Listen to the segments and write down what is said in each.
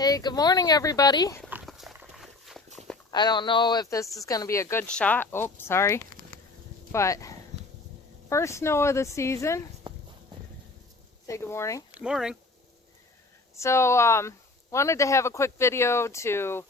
Hey, good morning, everybody. I don't know if this is going to be a good shot. Oh, sorry. But first snow of the season. Say good morning. Good morning. So, wanted to have a quick video to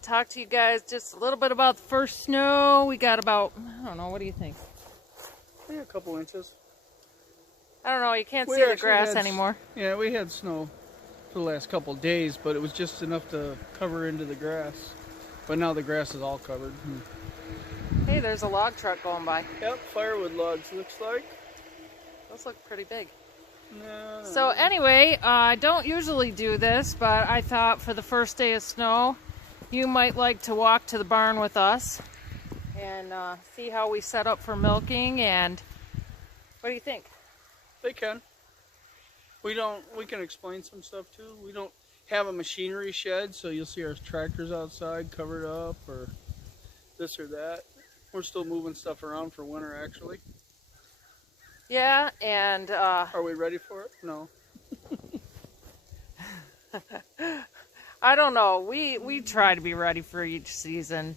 talk to you guys just a little bit about the first snow. We got about, I don't know, what do you think? Yeah, a couple inches. I don't know, you can't see the grass anymore. Yeah, we had snow for the last couple of days, but it was just enough to cover into the grass. But now the grass is all covered. Hey, there's a log truck going by. Yep, firewood logs, looks like. Those look pretty big. No. So anyway, I don't usually do this, but I thought for the first day of snow, you might like to walk to the barn with us and see how we set up for milking. And what do you think? They can. We can explain some stuff too. We don't have a machinery shed, so you'll see our tractors outside covered up or this or that. We're still moving stuff around for winter, actually. Yeah, and are we ready for it? No. I don't know. We try to be ready for each season.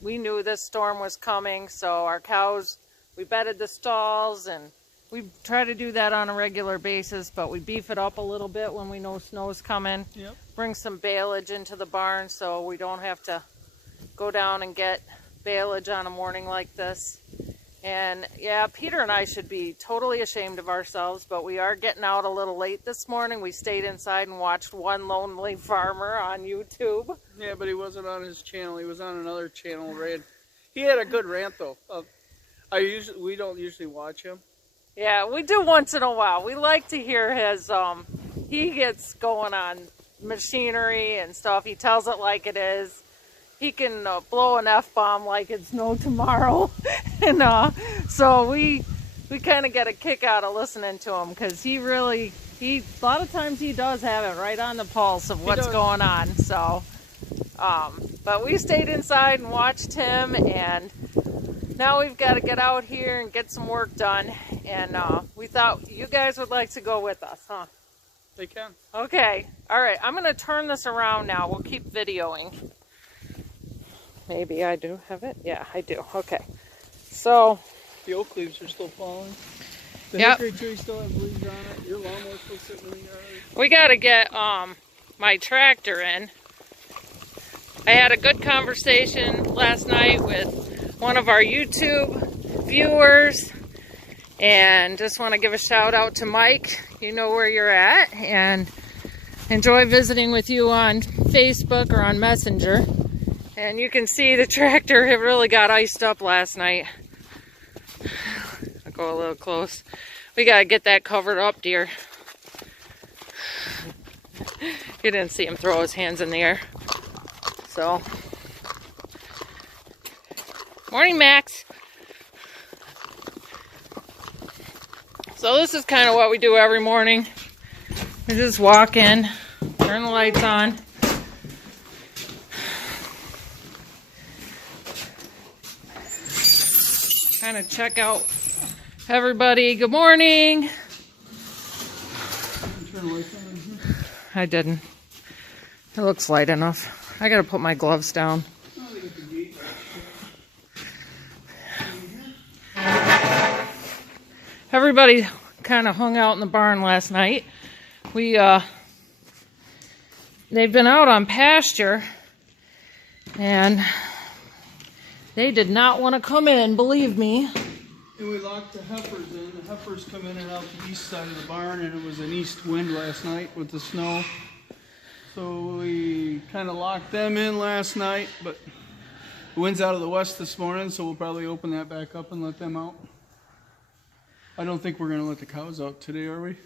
We knew this storm was coming, so our cows, we bedded the stalls, and we try to do that on a regular basis, but we beef it up a little bit when we know snow's coming. Yep. Bring some baleage into the barn so we don't have to go down and get baleage on a morning like this. And yeah, Peter and I should be totally ashamed of ourselves, but we are getting out a little late this morning. We stayed inside and watched One Lonely Farmer on YouTube. Yeah, but he wasn't on his channel. He was on another channel. He had a good rant though. We don't usually watch him. Yeah, we do once in a while. We like to hear his, he gets going on machinery and stuff. He tells it like it is. He can blow an F-bomb like it's no tomorrow. And so we kind of get a kick out of listening to him, because a lot of times he does have it right on the pulse of what's going on. So, but we stayed inside and watched him, and now we've got to get out here and get some work done. And we thought you guys would like to go with us, huh? They can. Okay. All right. I'm going to turn this around now. We'll keep videoing. Maybe I do have it. Yeah, I do. Okay. So the oak leaves are still falling. The hickory tree still has leaves on it. Your lawnmower's still sitting in the yard. We got to get my tractor in. I had a good conversation last night with one of our YouTube viewers, and just want to give a shout out to Mike. You know where you're at, and enjoy visiting with you on Facebook or on Messenger. And you can see the tractor, it really got iced up last night. I'll go a little close. We gotta get that covered up, dear. You didn't see him throw his hands in the air. So, morning, Max. So this is kind of what we do every morning. We just walk in, turn the lights on. Kind of check out everybody. Good morning. Turn the lights on in here. I didn't. It looks light enough. I gotta put my gloves down. Everybody kind of hung out in the barn last night. They've been out on pasture, and they did not want to come in, believe me. And we locked the heifers in. The heifers come in and out the east side of the barn, and it was an east wind last night with the snow. So we kind of locked them in last night, but the wind's out of the west this morning, so we'll probably open that back up and let them out. I don't think we're going to let the cows out today, are we?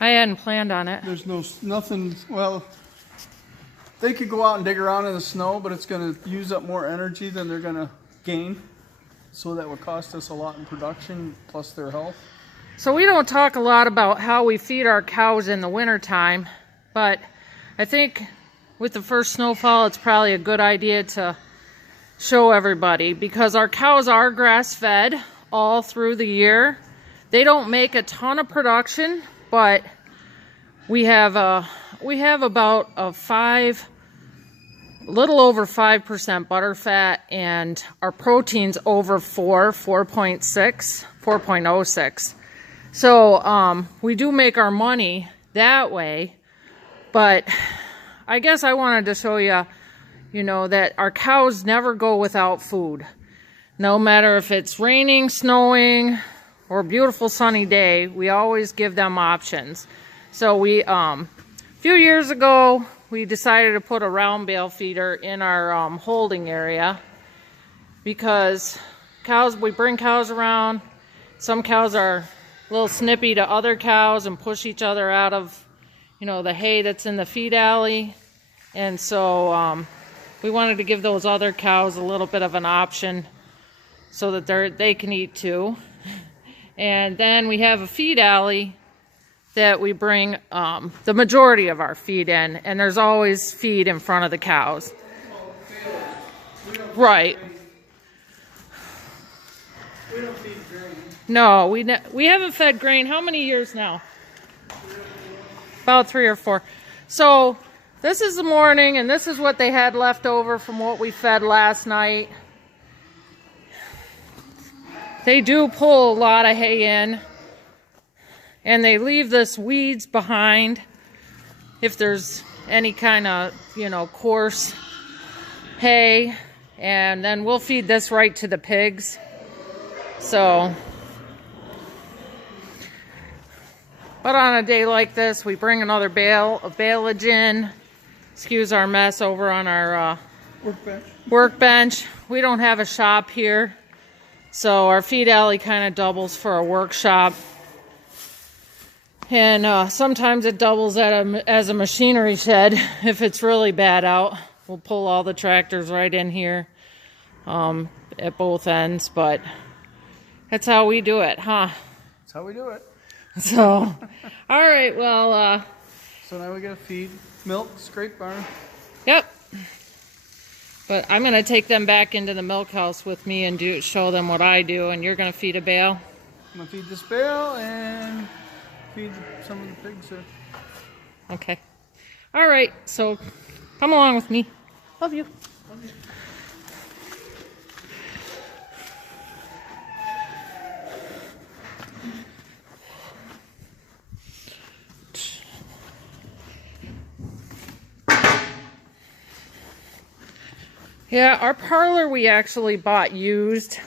I hadn't planned on it. There's nothing, well, they could go out and dig around in the snow, but it's going to use up more energy than they're going to gain. So that would cost us a lot in production, plus their health. So we don't talk a lot about how we feed our cows in the wintertime, but I think with the first snowfall, it's probably a good idea to show everybody, because our cows are grass-fed all through the year. They don't make a ton of production, but we have a we have about a little over 5% butter fat, and our protein's over 4.06. So we do make our money that way, but I guess I wanted to show you, you know, that our cows never go without food. No matter if it's raining, snowing, or a beautiful sunny day, we always give them options. So we, a few years ago, we decided to put a round bale feeder in our holding area, because cows, we bring cows around. Some cows are a little snippy to other cows and push each other out of, you know, the hay that's in the feed alley. And so we wanted to give those other cows a little bit of an option so that they can eat too. And then we have a feed alley that we bring the majority of our feed in, and there's always feed in front of the cows. Right. We don't feed grain. No, we haven't fed grain. How many years now? About 3 or 4. So this is the morning, and this is what they had left over from what we fed last night. They do pull a lot of hay in, and they leave this weeds behind if there's any kind of, you know, coarse hay, and then we'll feed this right to the pigs. So, but on a day like this, we bring another bale of baleage in. Excuse our mess over on our workbench. We don't have a shop here, so our feed alley kind of doubles for a workshop. And sometimes it doubles as a machinery shed if it's really bad out. We'll pull all the tractors right in here at both ends, but that's how we do it, huh? That's how we do it. So, all right, well... so now we gotta feed milk, scrape barn. Yep. But I'm going to take them back into the milk house with me and show them what I do, and you're going to feed a bale? I'm going to feed this bale and feed some of the pigs there. Okay. All right, so come along with me. Love you. Love you. Yeah, our parlor we actually bought used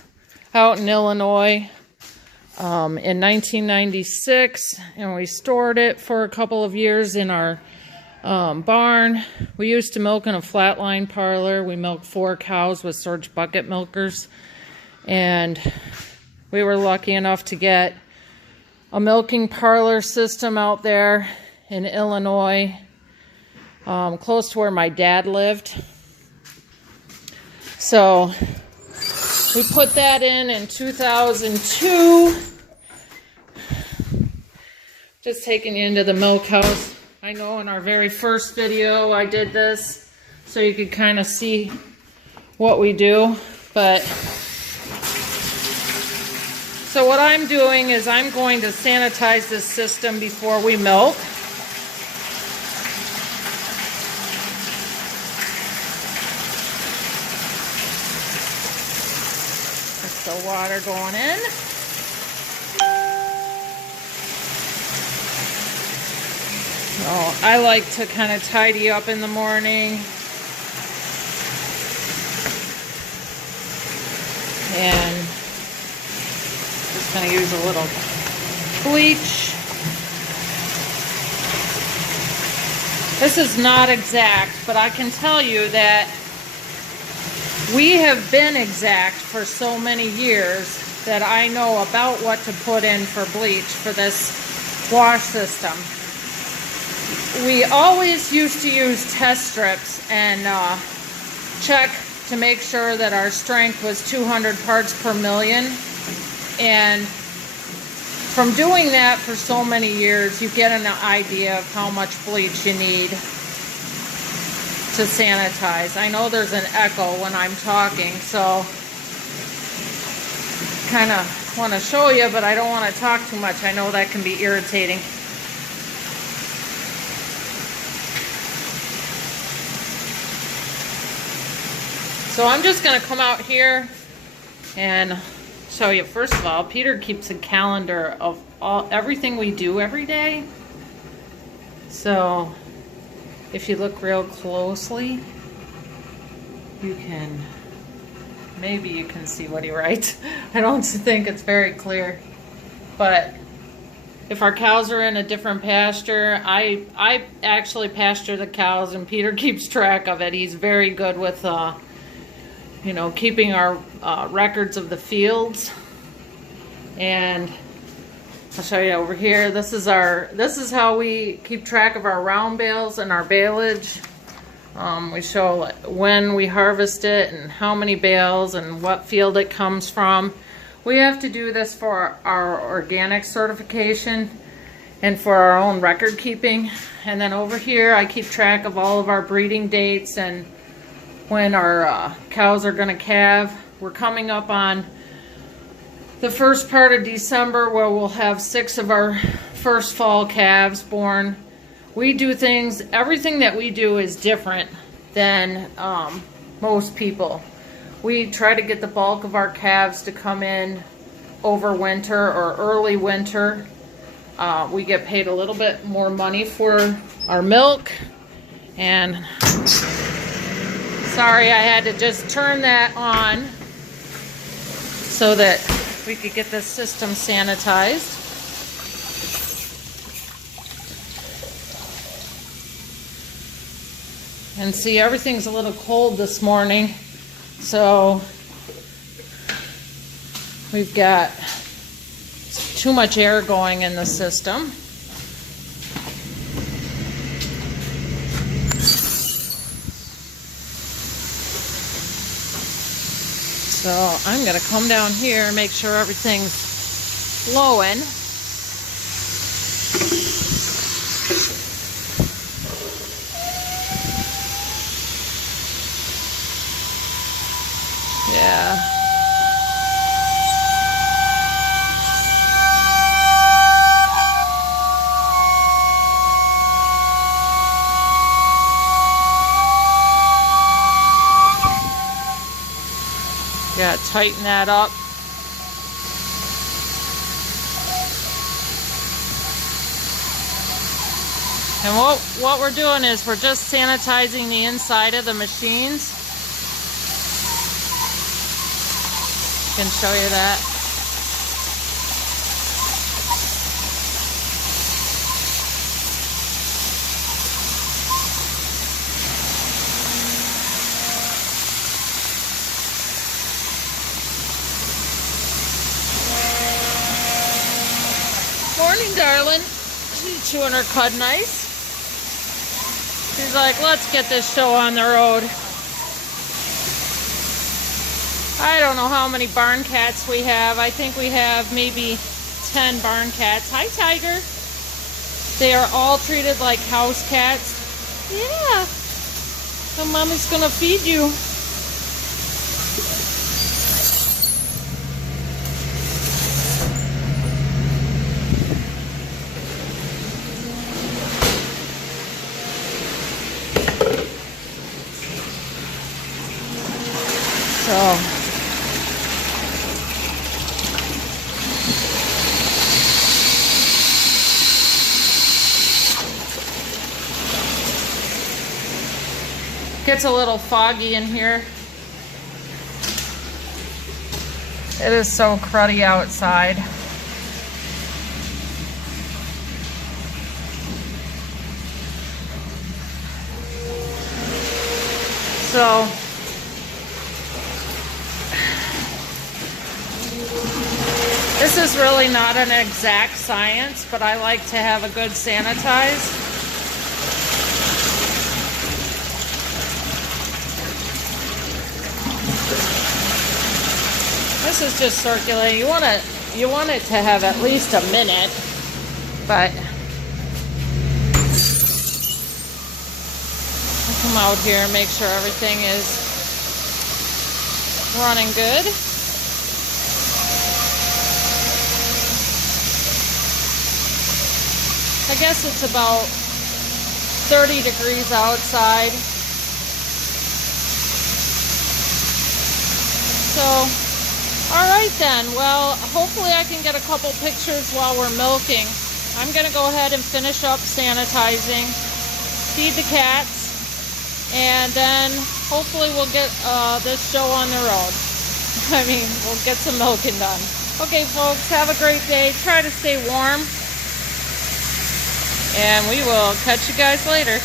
out in Illinois in 1996, and we stored it for a couple of years in our barn. We used to milk in a flatline parlor. We milked 4 cows with Surge bucket milkers, and we were lucky enough to get a milking parlor system out there in Illinois, close to where my dad lived. So we put that in 2002. Just taking you into the milk house. I know in our very first video I did this so you could kind of see what we do. But so what I'm doing is I'm going to sanitize this system before we milk. The water going in. Oh, I like to kind of tidy up in the morning. And just going to use a little bleach. This is not exact, but I can tell you that we have been exact for so many years that I know about what to put in for bleach for this wash system. We always used to use test strips and check to make sure that our strength was 200 parts per million. And from doing that for so many years, you get an idea of how much bleach you need to sanitize. I know there's an echo when I'm talking, so kind of want to show you, but I don't want to talk too much. I know that can be irritating. So I'm just gonna come out here and show you. First of all, Peter keeps a calendar of everything we do every day. So if you look real closely, maybe you can see what he writes. I don't think it's very clear, but if our cows are in a different pasture, I actually pasture the cows and Peter keeps track of it. He's very good with you know, keeping our records of the fields. And I'll show you over here. This is how we keep track of our round bales and our baleage. We show when we harvest it and how many bales and what field it comes from. We have to do this for our organic certification and for our own record keeping. And then over here I keep track of all of our breeding dates and when our cows are going to calve. We're coming up on the first part of December where we'll have 6 of our first fall calves born. We do things, everything that we do is different than most people. We try to get the bulk of our calves to come in over winter or early winter. We get paid a little bit more money for our milk. And sorry, I had to just turn that on so that we could get this system sanitized. And see, everything's a little cold this morning, so we've got too much air going in the system. So I'm going to come down here and make sure everything's flowing. Yeah. Yeah, tighten that up. And what we're doing is we're just sanitizing the inside of the machines. Can show you that. Morning, darling. She's chewing her cud nice. She's like, let's get this show on the road. I don't know how many barn cats we have. I think we have maybe 10 barn cats. Hi, Tiger. They are all treated like house cats. Yeah. So Mommy's gonna feed you. So gets a little foggy in here. It is so cruddy outside. So this is really not an exact science, but I like to have a good sanitize. This is just circulating. You want it to have at least a minute, but I'll come out here and make sure everything is running good. I guess it's about 30 degrees outside. So, all right then. Well, hopefully I can get a couple pictures while we're milking. I'm going to go ahead and finish up sanitizing, feed the cats, and then hopefully we'll get this show on the road. I mean, we'll get some milking done. Okay, folks, have a great day. Try to stay warm, and we will catch you guys later.